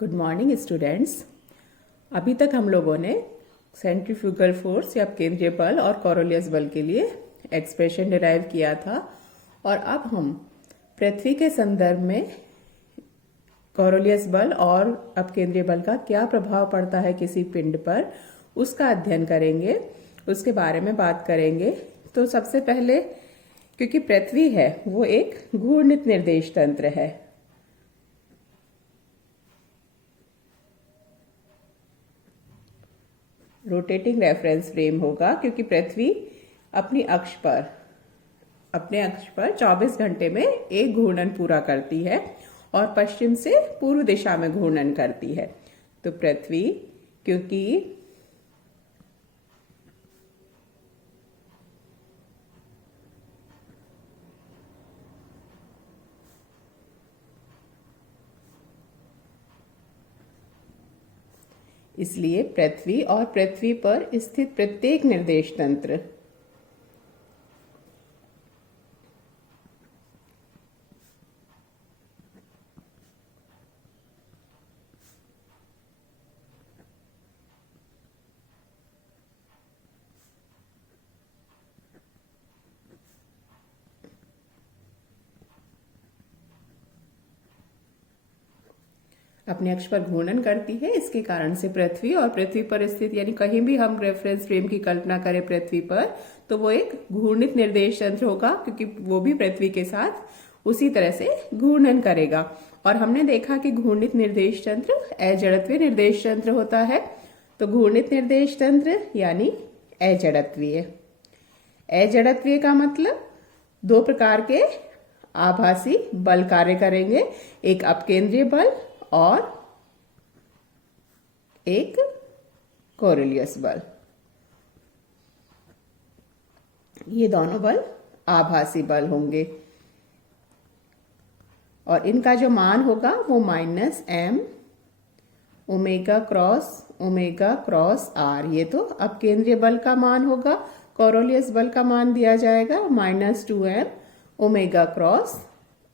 Good morning students. अभी तक हम लोगों ने सेंट्रीफ्यूगल फोर्स या केंद्रीय बल और कोरोलियस बल के लिए एक्सप्रेशन डिराइव किया था और अब हम पृथ्वी के संदर्भ में कोरोलियस बल और अपकेंद्रीय बल का क्या प्रभाव पड़ता है किसी पिंड पर, उसका अध्ययन करेंगे, उसके बारे में बात करेंगे। तो सबसे पहले, क्योंकि पृथ्वी है वो एक घूर्णित निर्देश तंत्र है, रोटेटिंग रेफरेंस फ्रेम होगा, क्योंकि पृथ्वी अपने अक्ष पर 24 घंटे में एक घूर्णन पूरा करती है और पश्चिम से पूर्व दिशा में घूर्णन करती है। तो पृथ्वी क्योंकि इसलिए पृथ्वी और पृथ्वी पर स्थित प्रत्येक निर्देश तंत्र अपने अक्ष पर घूर्णन करती है। इसके कारण से पृथ्वी और पृथ्वी पर स्थित, यानी कहीं भी हम रेफरेंस फ्रेम की कल्पना करें पृथ्वी पर, तो वो एक घूर्णित निर्देश तंत्र होगा, क्योंकि वो भी पृथ्वी के साथ उसी तरह से घूर्णन करेगा। और हमने देखा कि घूर्णित निर्देश तंत्र अजड़त्वीय निर्देश तंत्र होता है। तो घूर्णित निर्देश तंत्र यानी अजड़त्वीय। अजड़त्वीय का मतलब दो प्रकार के आभासी बल कार्य करेंगे, एक अपकेंद्रीय बल और एक कोरोलियस बल। ये दोनों बल आभासी बल होंगे और इनका जो मान होगा वो -m ओमेगा क्रॉस r। ये तो अपकेंद्रीय बल का मान होगा। कोरोलियस बल का मान दिया जाएगा -2m ओमेगा क्रॉस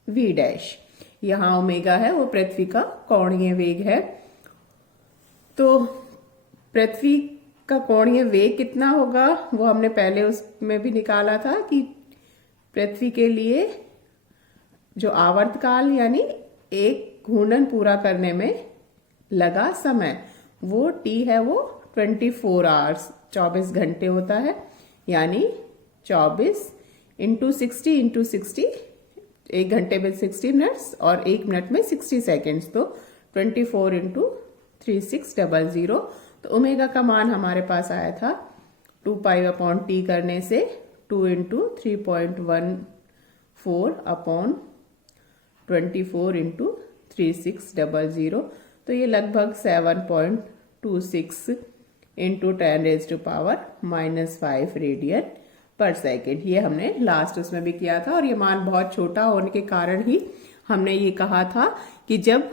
v'। यहाँ ओमेगा है वो पृथ्वी का कोणीय वेग है। तो पृथ्वी का कोणीय वेग कितना होगा वो हमने पहले उसमें भी निकाला था कि पृथ्वी के लिए जो आवर्तकाल यानी एक घूर्णन पूरा करने में लगा समय वो t है, वो 24 आवर्स 24 घंटे होता है। यानी 24 × 60 एक घंटे में 60 मिनट्स और एक मिनट में 60 सेकेंड्स, तो 24 × 3600। तो ओमेगा का मान हमारे पास आया था 2π/t करने से 2 × 3.14/24 × 3600। तो ये लगभग 7.26 × 10⁻⁻5 रेडियन पर सेकेंड। ये हमने लास्ट उसमें भी किया था और ये मान बहुत छोटा होने के कारण ही हमने ये कहा था कि जब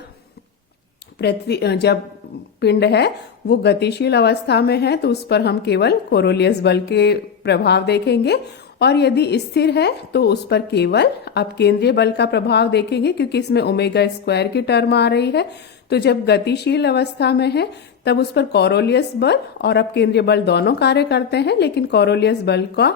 पिंड है वो गतिशील अवस्था में है तो उस पर हम केवल कोरोलियस बल के प्रभाव देखेंगे, और यदि स्थिर है तो उस पर केवल अपकेंद्रीय बल का प्रभाव देखेंगे, क्योंकि इसमें ओमेगा² की टर्म आ रही है। तो जब गतिशील अवस्था में है तब उस पर कोरोलियस बल और अपकेंद्रीय बल दोनों कार्य करते हैं, लेकिन कोरोलियस बल का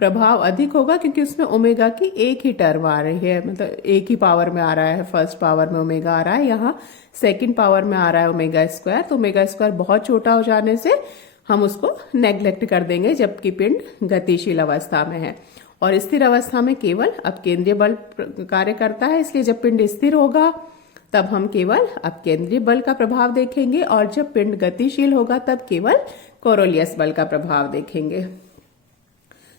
प्रभाव अधिक होगा क्योंकि उसमें ओमेगा की एक ही टर्म आ रही है, मतलब एक ही पावर में आ रहा है। फर्स्ट पावर में ओमेगा आ रहा है, यहाँ सेकंड पावर में आ रहा है ओमेगा²। तो ओमेगा² बहुत छोटा हो जाने से हम उसको नेग्लेक्ट कर देंगे जबकि पिंड गतिशील अवस्था में है। और स्थिर अवस्था में केवल अपकेंद्रीय बल कार्य करता है, इसलिए जब पिंड स्थिर होगा तब हम केवल अपकेंद्रीय बल का प्रभाव देखेंगे, और जब पिंड गतिशील होगा तब केवल कोरोलियस बल का प्रभाव देखेंगे।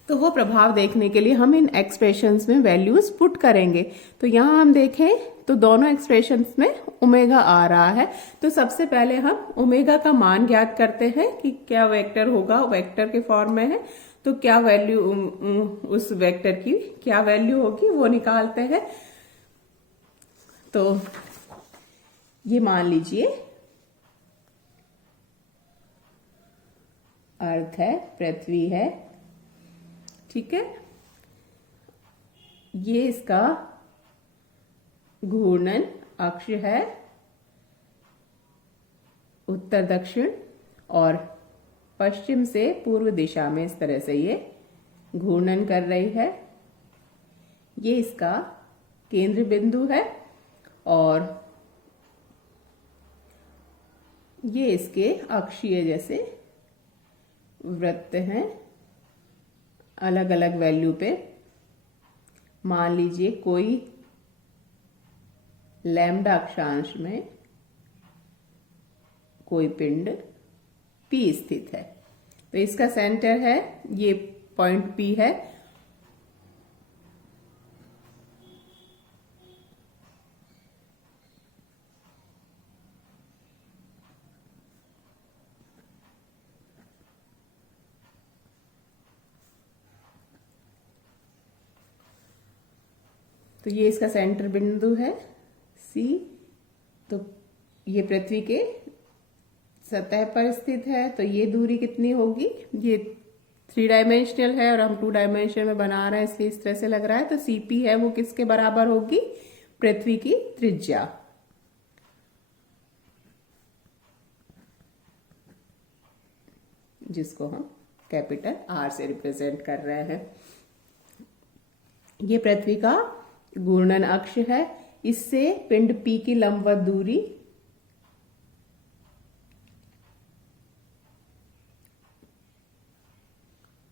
तो वो प्रभाव देखने के लिए हम इन एक्सप्रेशंस में वैल्यूज पुट करेंगे। तो यहाँ हम देखें तो दोनों एक्सप्रेशंस में ओमेगा आ रहा है। तो सबसे पहले हम ओमेगा का मान ज्ञात करते हैं कि क्या वेक्टर होगा, वेक्टर के फॉर्म में है तो क्या वैल्यू, उस वेक्टर की क्या वैल्यू होगी वो निकालते हैं। तो ये मान लीजिए अर्थ है, पृथ्वी है, ठीक है। ये इसका घूर्णन अक्ष है उत्तर दक्षिण और पश्चिम से पूर्व दिशा में इस तरह से ये घूर्णन कर रही है। ये इसका केंद्र बिंदु है और ये इसके अक्षीय जैसे वृत्त हैं अलग अलग वैल्यू पे। मान लीजिए कोई लैम्डा अक्षांश में कोई पिंड P स्थित है, तो इसका सेंटर है, ये पॉइंट P है। तो ये इसका सेंटर बिंदु है C। तो ये पृथ्वी के सतह पर स्थित है, तो ये दूरी कितनी होगी? ये 3 डायमेंशनल है और हम 2 डायमेंशन में बना रहे हैं, इसलिए इस तरह से लग रहा है। तो CP है वो किसके बराबर होगी? पृथ्वी की त्रिज्या। जिसको हम कैपिटल R से रिप्रेजेंट कर रहे हैं। ये पृथ्वी का घूर्णन अक्ष है। इससे पिंड P की लंबवत दूरी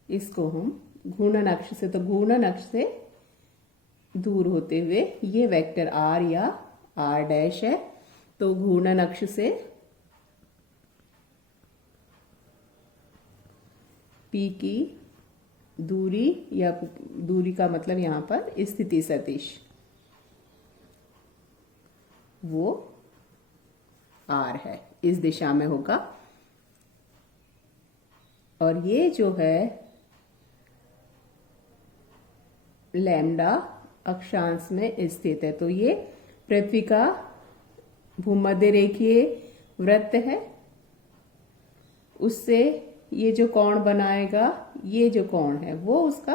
इसको हम घूर्णन अक्ष से, तो घूर्णन अक्ष से दूर होते हुए ये वेक्टर R या R डैश है। तो घूर्णन अक्ष से P की दूरी, या दूरी का मतलब यहां पर स्थिति सदिश, वो R है, इस दिशा में होगा। और ये जो है लैम्डा अक्षांश में स्थित है, तो ये पृथ्वी का भूमध्य रेखीय वृत्त है। उससे ये जो कोण बनाएगा, ये जो कोण है वो उसका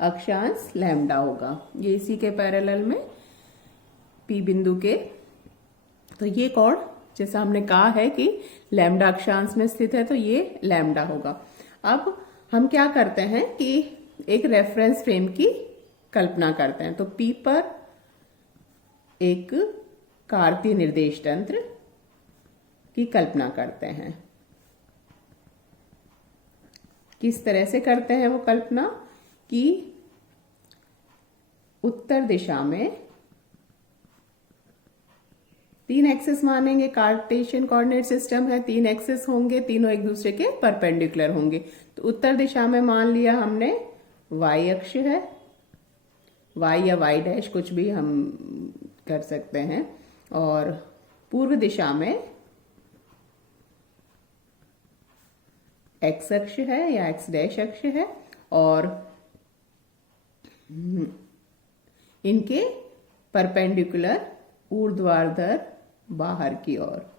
अक्षांश लैम्डा होगा। ये इसी के पैरेलल में P बिंदु के, तो ये कोण जैसा हमने कहा है कि लैम्डा अक्षांश में स्थित है, तो ये लैम्डा होगा। अब हम क्या करते हैं कि एक रेफरेंस फ्रेम की कल्पना करते हैं। तो P पर एक कार्तीय निर्देश तंत्र की कल्पना करते हैं। किस तरह से करते हैं वो कल्पना? कि उत्तर दिशा में 3 एक्सिस मानेंगे, कार्टेशियन कोऑर्डिनेट सिस्टम है, 3 एक्सिस होंगे, तीनों एक दूसरे के परपेंडिकुलर होंगे। तो उत्तर दिशा में मान लिया हमने y अक्ष है, y या y डैश कुछ भी हम कर सकते हैं, और पूर्व दिशा में x अक्ष है या x डैश अक्ष है, और इनके परपेंडिकुलर ऊर्ध्वाधर बाहर की ओर।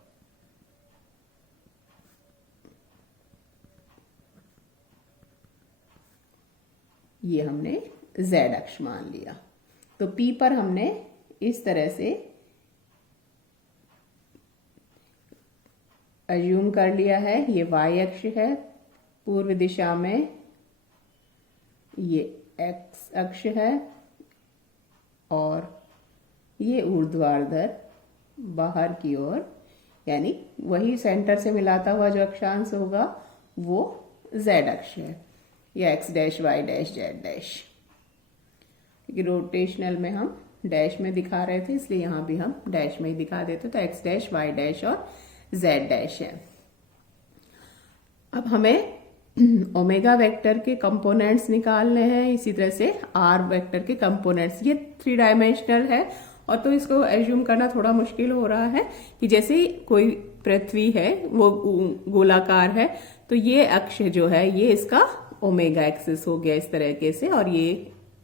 ये हमने z अक्ष मान लिया। तो P पर हमने इस तरह से अज्यूम कर लिया है, ये y अक्ष है, पूर्व दिशा में ये x अक्ष है, और ये ऊर्ध्वाधर बाहर की ओर, यानी वही सेंटर से मिलाता हुआ जो अक्षांश होगा वो z अक्ष है, या x dash y dash z dash. क्योंकि रोटेशनल में हम डैश में दिखा रहे थे, इसलिए यहां भी हम डैश में ही दिखा देते। तो x डैश y डैश और z डैश है। अब हमें ओमेगा वेक्टर के कंपोनेंट्स निकालने हैं, इसी तरह से r वेक्टर के कंपोनेंट्स। ये 3 डायमेंशनल है, और तो इसको एज्यूम करना थोड़ा मुश्किल हो रहा है कि जैसे कोई पृथ्वी है वो गोलाकार है, तो ये अक्ष जो है ये इसका ओमेगा एक्सिस हो गया इस तरीके से, और ये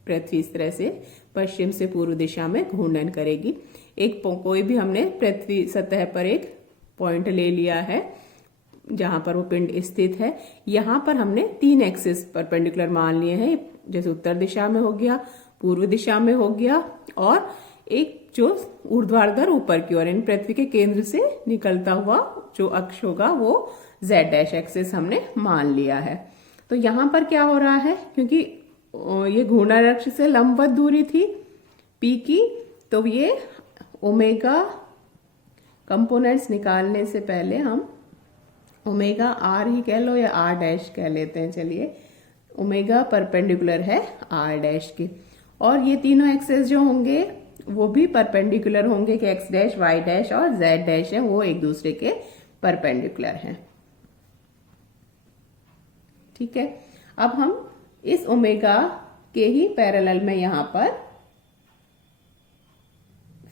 पृथ्वी इस तरह से पश्चिम से पूर्व दिशा में घूर्णन करेगी। एक कोई भी हमने पृथ्वी सतह पर एक पॉइंट ले लिया है जहां पर वो पिंड स्थित है। यहां पर हमने 3 एक्सिस परपेंडिकुलर मान लिए हैं, जैसे उत्तर दिशा में हो गया, पूर्व दिशा में हो गया, और एक जो ऊर्ध्वाधर ऊपर की ओर, इन पृथ्वी के केंद्र से निकलता हुआ जो अक्ष होगा वो z डैश एक्सिस हमने मान लिया है। तो यहां पर क्या हो रहा है, क्योंकि ये घूर्णन अक्ष से लंबवत दूरी थी p की, तो ये ओमेगा कंपोनेंट्स निकालने से पहले हम ओमेगा आर ही कह लो या आर डैश कह लेते हैं। चलिए, ओमेगा परपेंडिकुलर है आर डैश के, और ये तीनों एक्सेस जो होंगे वो भी परपेंडिकुलर होंगे कि एक्स डैश वाई डैश और जेड डैश है वो एक दूसरे के परपेंडिकुलर हैं। ठीक है, अब हम इस ओमेगा के ही पैरेलल में यहां पर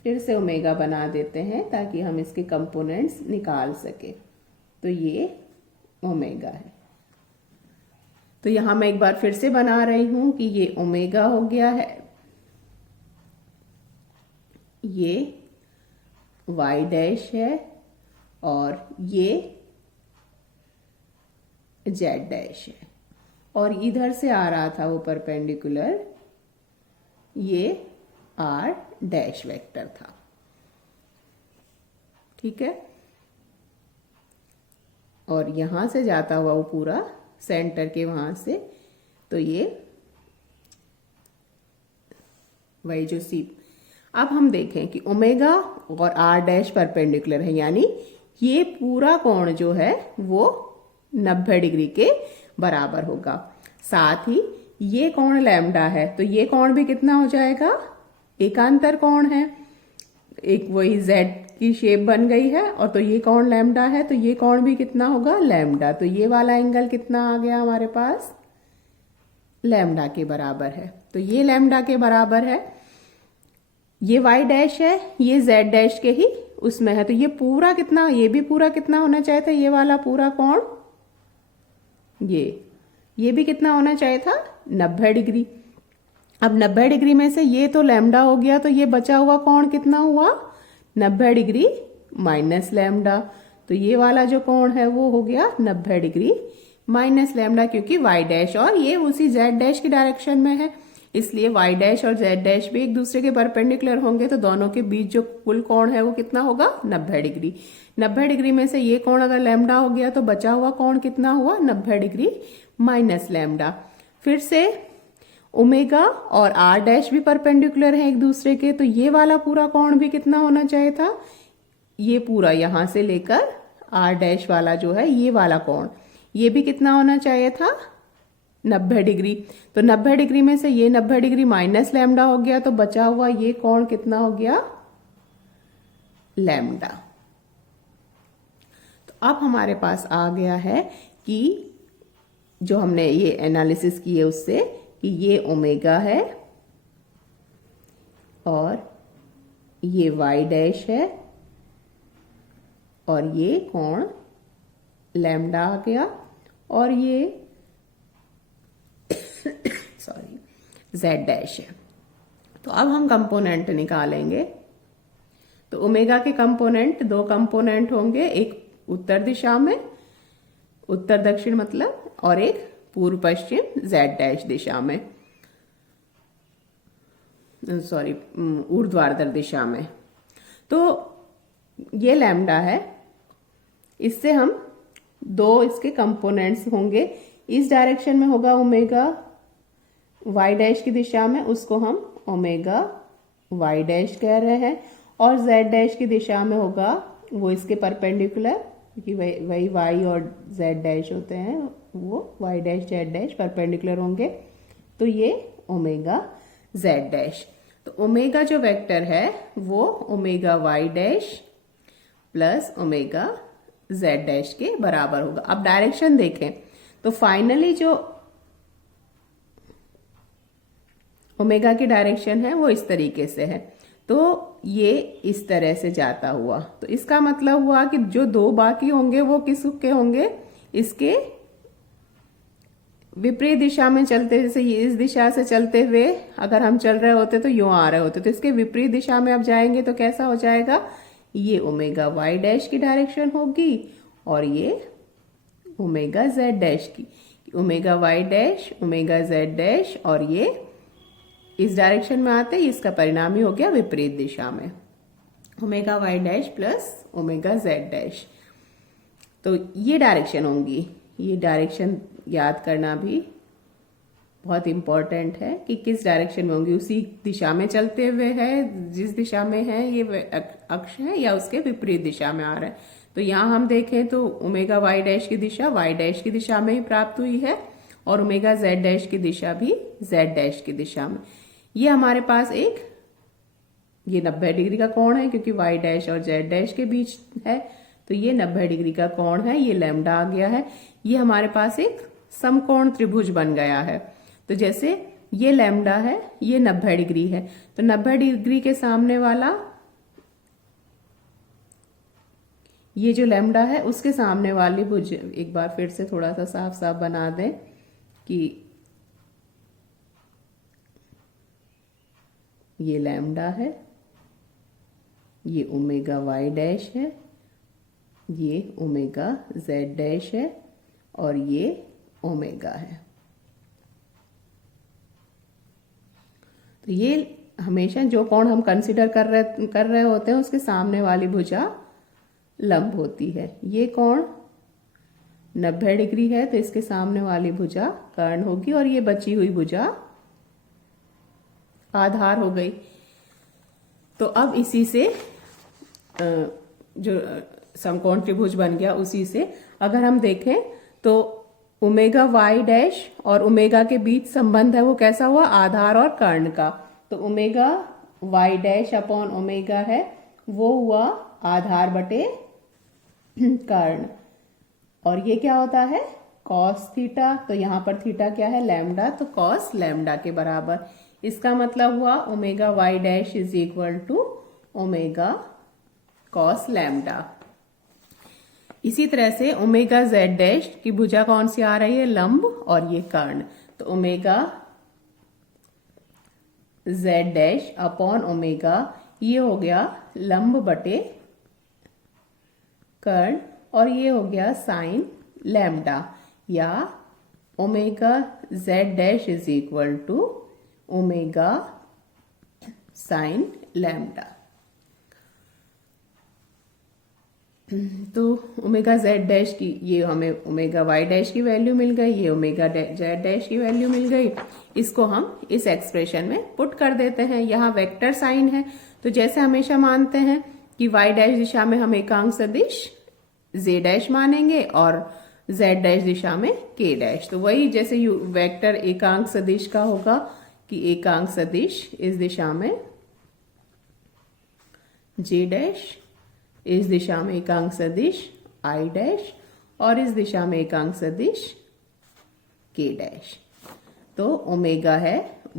फिर से ओमेगा बना देते हैं ताकि हम इसके कंपोनेंट्स निकाल सके। तो ये ओमेगा है। तो यहां मैं एक बार फिर से बना रही हूं कि ये ओमेगा हो गया है, ये वाई डैश है और ये जेड डैश है, और इधर से आ रहा था वो परपेंडिकुलर, ये आर डैश वेक्टर था। ठीक है, और यहां से जाता हुआ वो पूरा सेंटर के वहां से, तो ये वही जो सी। अब हम देखें कि ओमेगा और आर डैश परपेंडिकुलर है, यानी ये पूरा कोण जो है वो 90 डिग्री के बराबर होगा। साथ ही ये कोण लैम्डा है, तो ये कोण भी कितना हो जाएगा, एकांतर कोण है, एक वही जेड की शेप बन गई है, और तो ये कोण लैम्डा है, तो ये कोण भी कितना होगा, लैम्डा। तो ये वाला एंगल कितना आ गया हमारे पास, लैम्डा के बराबर है। तो ये लैम्डा के बराबर है, ये वाई डैश है, ये जेड डैश के ही उसमें है, तो ये पूरा कितना, ये भी पूरा कितना होना चाहिए था, ये वाला पूरा कोण, ये भी कितना होना चाहिए था, 90 डिग्री। अब 90 डिग्री में से ये तो लैम्डा हो गया, तो ये बचा हुआ कोण कितना हुआ, 90 डिग्री माइनस लैम्डा। तो ये वाला जो कोण है वो हो गया 90 डिग्री माइनस लैम्डा, क्योंकि वाई डैश और ये उसी जेड डैश की डायरेक्शन में है, इसलिए वाई डैश और जेड डैश भी एक दूसरे के परपेंडिकुलर होंगे, तो दोनों के बीच जो कुल कोण है वो कितना होगा, 90 डिग्री। 90 डिग्री में से ये कोण अगर लैम्डा हो गया तो बचा हुआ कोण कितना हुआ, 90 डिग्री माइनस लैम्डा। फिर से ओमेगा और आर डैश भी परपेंडिकुलर है एक दूसरे के, तो ये वाला पूरा कोण भी कितना होना चाहिए था, ये पूरा यहां से लेकर आर डैश वाला जो है ये वाला कोण, ये भी कितना होना चाहिए था, 90 डिग्री। तो 90 डिग्री में से ये 90 डिग्री माइनस लैम्डा हो गया, तो बचा हुआ ये कोण कितना हो गया, लैम्डा। तो अब हमारे पास आ गया है कि जो हमने ये एनालिसिस की है उससे, कि ये ओमेगा है और ये वाई डैश है और ये कोण लैम्डा आ गया, और ये सॉरी जेड डैश है। तो अब हम कंपोनेंट निकालेंगे। तो ओमेगा के कंपोनेंट, दो कंपोनेंट होंगे, एक उत्तर दिशा में, उत्तर दक्षिण मतलब, और एक पूर्व पश्चिम जेड डैश दिशा में, सॉरी ऊर्ध्वाधर दिशा में। तो ये लैम्डा है, इससे हम दो इसके कंपोनेंट्स होंगे, इस डायरेक्शन में होगा ओमेगा वाई डैश की दिशा में, उसको हम ओमेगा वाई डैश कह रहे हैं, और जेड डैश की दिशा में होगा वो इसके परपेंडिकुलर, क्योंकि वही वाई और जेड डैश होते हैं, वो y dash z dash perpendicular होंगे, तो ये ओमेगा जेड डैश। तो ओमेगा जो वेक्टर है वो omega y dash plus omega z dash के बराबर होगा। अब डायरेक्शन देखें तो फाइनली जो ओमेगा की डायरेक्शन है वो इस तरीके से है, तो ये इस तरह से जाता हुआ, तो इसका मतलब हुआ कि जो दो बाकी होंगे वो किस के होंगे, इसके विपरीत दिशा में चलते, जैसे ये इस दिशा से चलते हुए अगर हम चल रहे होते तो यूं आ रहे होते, तो इसके विपरीत दिशा में अब जाएंगे तो कैसा हो जाएगा, ये ओमेगा वाई डैश की डायरेक्शन होगी और ये ओमेगा जेड डैश की, omega y dash omega z dash, और ये इस डायरेक्शन में आते ही इसका परिणाम ही हो गया विपरीत दिशा में, omega y dash plus omega z dash. तो ये डायरेक्शन होंगी। ये डायरेक्शन याद करना भी बहुत इंपॉर्टेंट है कि किस डायरेक्शन में होंगी, उसी दिशा में चलते हुए है जिस दिशा में है ये अक्ष है, या उसके विपरीत दिशा में आ रहा है। तो यहाँ हम देखें तो ओमेगा वाई डैश की दिशा वाई डैश की दिशा में ही प्राप्त हुई है, और ओमेगा जेड डैश की दिशा भी जेड डैश की दिशा में। ये हमारे पास एक ये 90 डिग्री का कोण है, क्योंकि वाई डैश और जेड डैश के बीच है, तो ये 90 डिग्री का कोण है, ये लैम्डा आ गया है। ये हमारे पास एक समकोण त्रिभुज बन गया है। तो जैसे ये लैम्डा है, ये 90 डिग्री है, तो 90 डिग्री के सामने वाला ये जो लैम्डा है उसके सामने वाली भुज, एक बार फिर से थोड़ा सा साफ साफ बना दें कि ये लैम्डा है, ये ओमेगा वाई डैश है, ये ओमेगा जेड डैश है, और ये ओमेगा है। तो ये हमेशा जो कोण हम कंसीडर कर रहे होते हैं उसके सामने वाली भुजा लंब होती है। ये कोण 90 डिग्री है, तो इसके सामने वाली भुजा कर्ण होगी, और ये बची हुई भुजा आधार हो गई। तो अब इसी से जो समकोण त्रिभुज बन गया, उसी से अगर हम देखें तो ओमेगा वाई डैश और ओमेगा के बीच संबंध है वो कैसा हुआ, आधार और कर्ण का। तो omega y dash upon omega है वो हुआ आधार बटे कर्ण, और ये क्या होता है कॉस थीटा। तो यहां पर थीटा क्या है लैम्डा, तो कॉस लैम्डा के बराबर। इसका मतलब हुआ omega y dash is equal to omega cos lambda. इसी तरह से ओमेगा जेड डैश की भुजा कौन सी आ रही है, लंब, और ये कर्ण। तो omega z dash upon omega ये हो गया लंब बटे कर्ण, और ये हो गया साइन लैम्डा, या omega z dash is equal to omega sine lambda. तो ओमेगा जेड डैश की ये हमें ओमेगा वाई डैश की वैल्यू मिल गई, ये ओमेगा जेड डैश की वैल्यू मिल गई। इसको हम इस एक्सप्रेशन में पुट कर देते हैं। यहाँ वेक्टर साइन है, तो जैसे हमेशा मानते हैं कि वाई डैश दिशा में हम एकांक सदिश जे डैश मानेंगे और जेड डैश दिशा में के डैश। तो वही जैसे वेक्टर एकांक सदिश का होगा कि एकांक सदिश इस दिशा में जे डैश, इस दिशा में एकांक सदिश आई डैश, और इस दिशा में एकांक सदिश के डैश। तो ओमेगा है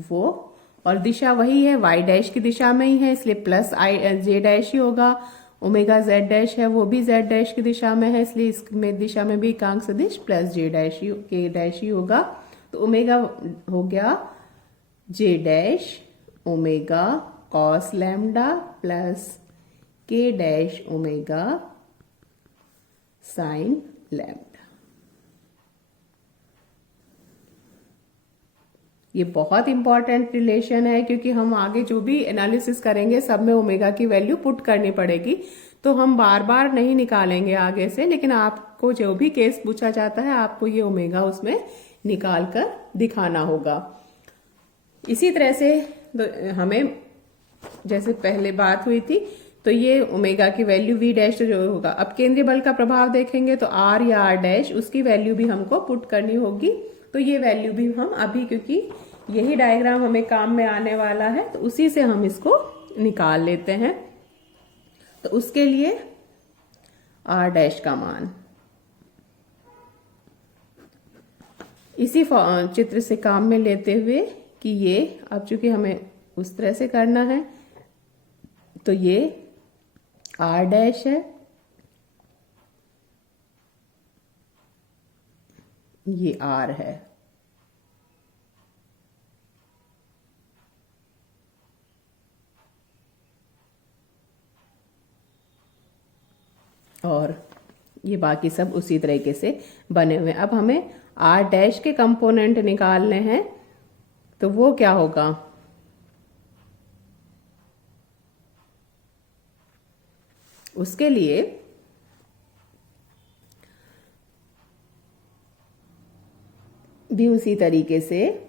वो, और दिशा वही है वाई डैश की दिशा में ही है, इसलिए प्लस आई जे डैश ही होगा। ओमेगा जेड डैश है वो भी जेड डैश की दिशा में है, इसलिए इसमें दिशा में भी एकांक सदिश प्लस जे डैश ही के डैश ही होगा। तो ओमेगा हो गया j dash omega cos lambda plus k dash omega sine lambda. ये बहुत इंपॉर्टेंट रिलेशन है, क्योंकि हम आगे जो भी एनालिसिस करेंगे सब में ओमेगा की वैल्यू पुट करनी पड़ेगी। तो हम बार बार नहीं निकालेंगे आगे से, लेकिन आपको जो भी केस पूछा जाता है आपको ये ओमेगा उसमें निकाल कर दिखाना होगा। इसी तरह से तो हमें जैसे पहले बात हुई थी, तो ये ओमेगा की वैल्यू वी डैश जो होगा। अब केंद्रीय बल का प्रभाव देखेंगे तो आर या आर डैश उसकी वैल्यू भी हमको पुट करनी होगी। तो ये वैल्यू भी हम अभी, क्योंकि यही डायग्राम हमें काम में आने वाला है, तो उसी से हम इसको निकाल लेते हैं। तो उसके लिए आर डैश का मान इसी चित्र से काम में लेते हुए कि ये अब चूंकि हमें उस तरह से करना है, तो ये आर डैश है, ये आर है, और ये बाकी सब उसी तरीके से बने हुए। अब हमें आर डैश के कंपोनेंट निकालने हैं, तो वो क्या होगा, उसके लिए भी उसी तरीके से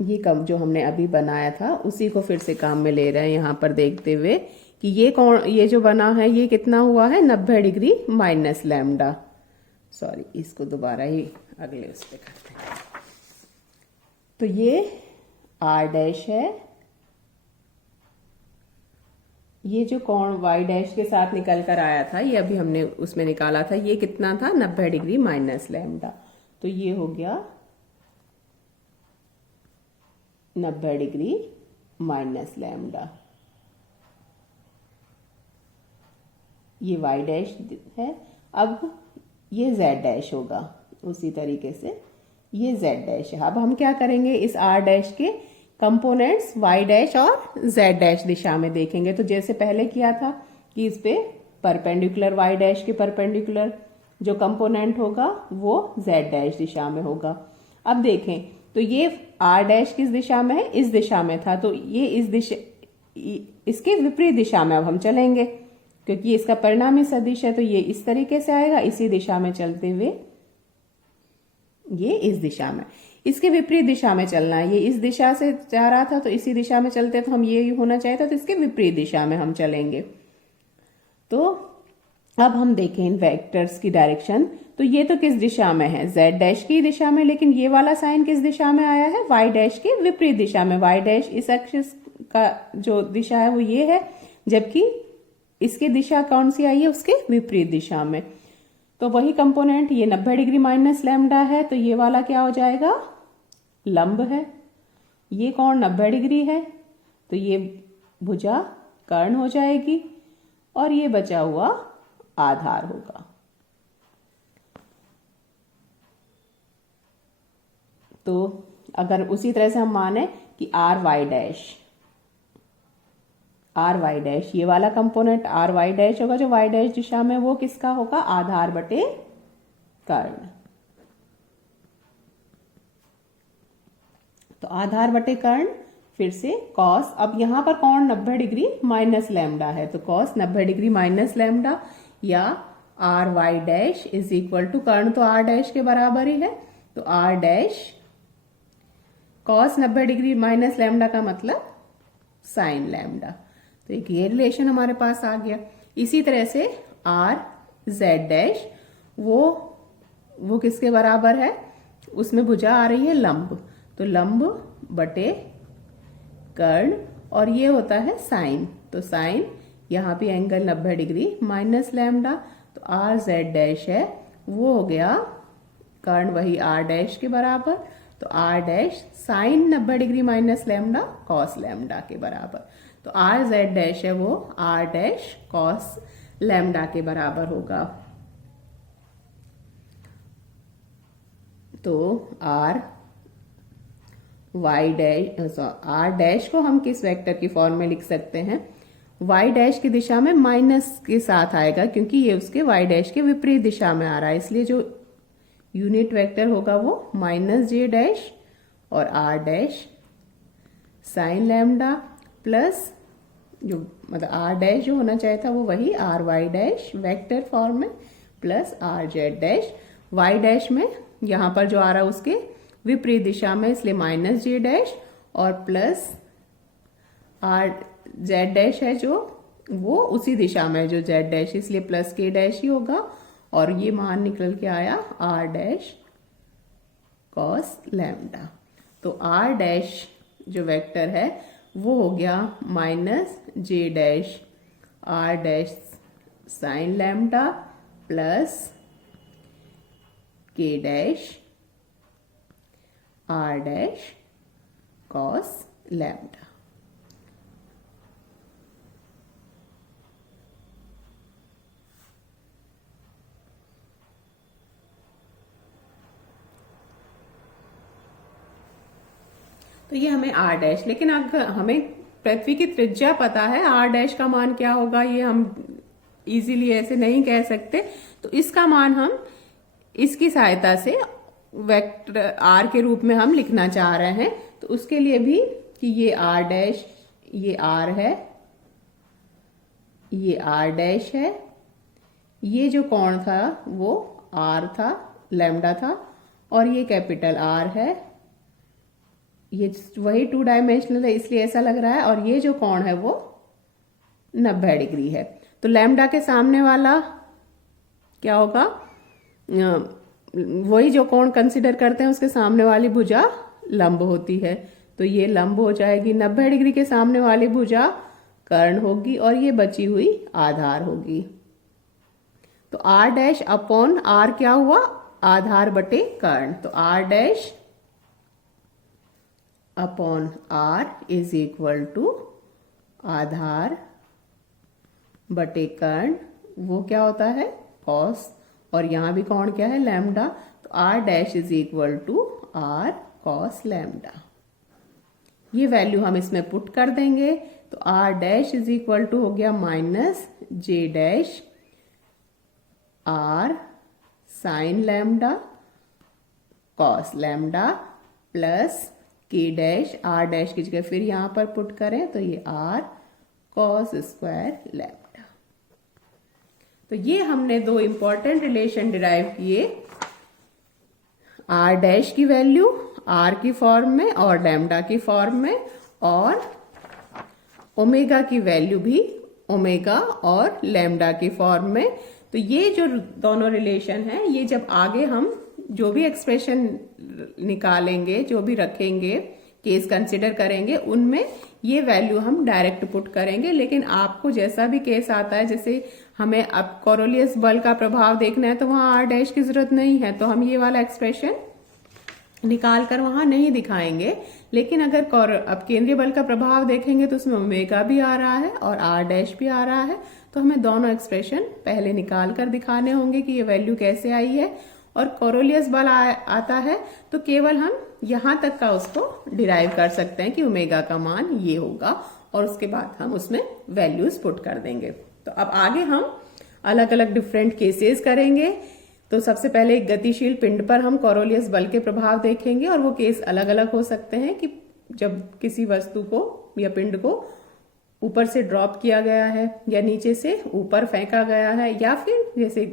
ये कम जो हमने अभी बनाया था उसी को फिर से काम में ले रहे हैं, यहाँ पर देखते हुए कि ये जो बना है ये कितना हुआ है 90 डिग्री माइनस लैम्डा। सॉरी, इसको दोबारा ही अगले उस पे करते हैं। तो ये आर डैश है, ये जो कोण वाई डैश के साथ निकल कर आया था ये अभी हमने उसमें निकाला था, ये कितना था 90 डिग्री माइनस लैम्डा। तो ये हो गया 90 डिग्री माइनस लैम्डा। ये वाई डैश है, अब ये जेड डैश होगा उसी तरीके से, ये जेड डैश है। अब हम क्या करेंगे, इस आर डैश के कंपोनेंट्स वाई डैश और जेड डैश दिशा में देखेंगे। तो जैसे पहले किया था कि इस पे परपेंडिकुलर वाई डैश के परपेंडिकुलर जो कंपोनेंट होगा वो जेड डैश दिशा में होगा। अब देखें तो ये आर डैश किस दिशा में है, इस दिशा में था, तो ये इस दिशा, इसके विपरीत दिशा में अब हम चलेंगे क्योंकि इसका परिणामी सदिश है, तो ये इस तरीके से आएगा, इसी दिशा में चलते हुए ये इस दिशा में, इसके विपरीत दिशा में चलना है। ये इस दिशा से जा रहा था तो इसी दिशा में चलते, तो हम ये होना चाहिए था, तो इसके विपरीत दिशा में हम चलेंगे। तो अब हम देखें इन वेक्टर्स की डायरेक्शन, तो ये तो किस दिशा में है, जेड डैश की दिशा में, लेकिन ये वाला साइन किस दिशा में आया है, वाई डैश के विपरीत दिशा में। वाई डैश इस एक्सिस का जो दिशा है वो ये है, जबकि इसकी दिशा कौन सी आई है, उसके विपरीत दिशा में। तो वही कंपोनेंट ये 90 डिग्री माइनस लैम्डा है, तो ये वाला क्या हो जाएगा, लंब है। ये कोण 90 डिग्री है, तो ये भुजा कर्ण हो जाएगी और ये बचा हुआ आधार होगा। तो अगर उसी तरह से हम माने कि आर वाई डैश ये वाला कंपोनेंट आर वाई डैश होगा, जो वाई डैश दिशा में, वो किसका होगा, आधार बटे कर्ण। तो आधार बटे कर्ण, फिर से कॉस, अब यहां पर कोण 90 डिग्री माइनस लैम्डा है, तो कॉस 90 डिग्री माइनस लैम्डा या r y dash is equal to, कर्ण तो आर डैश के बराबर ही है, तो r dash cos 90 degree minus lambda का मतलब साइन लैम्डा। तो एक ये रिलेशन हमारे पास आ गया। इसी तरह से आर जेड डैश वो किसके बराबर है, उसमें भुजा आ रही है लंब, तो लंब बटे कर्ण, और ये होता है साइन, तो साइन यहाँ पे एंगल 90 डिग्री माइनस लैम्डा, तो आर जेड डैश है वो हो गया कर्ण वही आर डैश के बराबर, तो r dash sine 90 degree minus lambda cos lambda के बराबर। तो आर जेड डैश है वो आर डैश कॉस लैम्डा के बराबर होगा। तो r y dash, r dash को हम किस वेक्टर की फॉर्म में लिख सकते हैं, वाई डैश की दिशा में माइनस के साथ आएगा क्योंकि ये उसके वाई डैश के विपरीत दिशा में आ रहा है, इसलिए जो यूनिट वेक्टर होगा वो माइनस जे डैश और r dash sine lambda plus जो मतलब आर डैश जो होना चाहिए था वो वही r y dash vector form में plus r z dash, y dash में यहाँ पर जो आ रहा है उसके विपरीत दिशा में इसलिए माइनस जे डैश और प्लस आर जेड डैश है जो वो उसी दिशा में जो जेड डैश इसलिए प्लस के डैश ही होगा, और ये मान निकल के आया आर डैश कॉस लैम्डा। तो आर डैश जो वेक्टर है वो हो गया minus j dash r dash sine lambda plus k dash r dash cos lambda. तो ये हमें आर डैश, लेकिन अगर हमें पृथ्वी की त्रिज्या पता है आर डैश का मान क्या होगा ये हम इजीली ऐसे नहीं कह सकते, तो इसका मान हम इसकी सहायता से वेक्टर आर के रूप में हम लिखना चाह रहे हैं। तो उसके लिए भी कि ये आर डैश, ये आर है, ये आर डैश है, ये जो कोण था वो आर था, लैम्डा था, और ये कैपिटल आर है, ये वही 2 डायमेंशनल है इसलिए ऐसा लग रहा है, और ये जो कोण है वो 90 डिग्री है। तो लैम्डा के सामने वाला क्या होगा, वही जो कोण कंसिडर करते हैं उसके सामने वाली भुजा लंब होती है, तो ये लंब हो जाएगी। 90 डिग्री के सामने वाली भुजा कर्ण होगी और ये बची हुई आधार होगी। तो आर डैश अपॉन आर क्या हुआ, आधार बटे कर्ण, तो r dash upon r is equal to आधार बटे कर्ण, वो क्या होता है कॉस, और यहां भी कौन क्या है लैम्डा, तो r dash is equal to r cos lambda. ये वैल्यू हम इसमें पुट कर देंगे, तो r dash is equal to हो गया minus j dash r sine lambda cos lambda plus k dash, r dash की जगह फिर यहां पर पुट करें तो ये आर कॉस स्क्वायर लैम्डा। तो ये हमने दो इंपॉर्टेंट रिलेशन डिराइव किए, आर डैश की वैल्यू आर की फॉर्म में और लैम्डा की फॉर्म में, और ओमेगा की वैल्यू भी ओमेगा और लैम्डा की फॉर्म में। तो ये जो दोनों रिलेशन हैं, ये जब आगे हम जो भी एक्सप्रेशन निकालेंगे, जो भी रखेंगे, केस कंसिडर करेंगे, उनमें ये वैल्यू हम डायरेक्ट पुट करेंगे। लेकिन आपको जैसा भी केस आता है, जैसे हमें अब कोरोलियस बल का प्रभाव देखना है तो वहां आर डैश की जरूरत नहीं है, तो हम ये वाला एक्सप्रेशन निकाल कर वहां नहीं दिखाएंगे। लेकिन अगर अब केंद्रीय बल का प्रभाव देखेंगे तो उसमें ओमेगा भी आ रहा है और आर डैश भी आ रहा है, तो हमें दोनों एक्सप्रेशन पहले निकाल कर दिखाने होंगे कि ये वैल्यू कैसे आई है। और कोरोलियस बल आता है तो केवल हम यहां तक का उसको डिराइव कर सकते हैं कि ओमेगा का मान ये होगा, और उसके बाद हम उसमें वैल्यूज पुट कर देंगे। तो अब आगे हम अलग अलग डिफरेंट केसेस करेंगे। तो सबसे पहले एक गतिशील पिंड पर हम कोरोलियस बल के प्रभाव देखेंगे, और वो केस अलग अलग हो सकते हैं कि जब किसी वस्तु को या पिंड को ऊपर से ड्रॉप किया गया है, या नीचे से ऊपर फेंका गया है, या फिर जैसे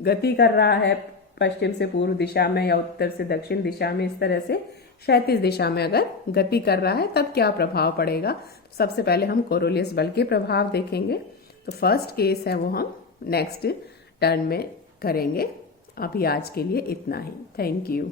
गति कर रहा है पश्चिम से पूर्व दिशा में या उत्तर से दक्षिण दिशा में, इस तरह से क्षैतिज दिशा में अगर गति कर रहा है तब क्या प्रभाव पड़ेगा। तो सबसे पहले हम कोरोलियस बल के प्रभाव देखेंगे। तो फर्स्ट केस है वो हम नेक्स्ट टर्न में करेंगे। अभी आज के लिए इतना ही। Thank you.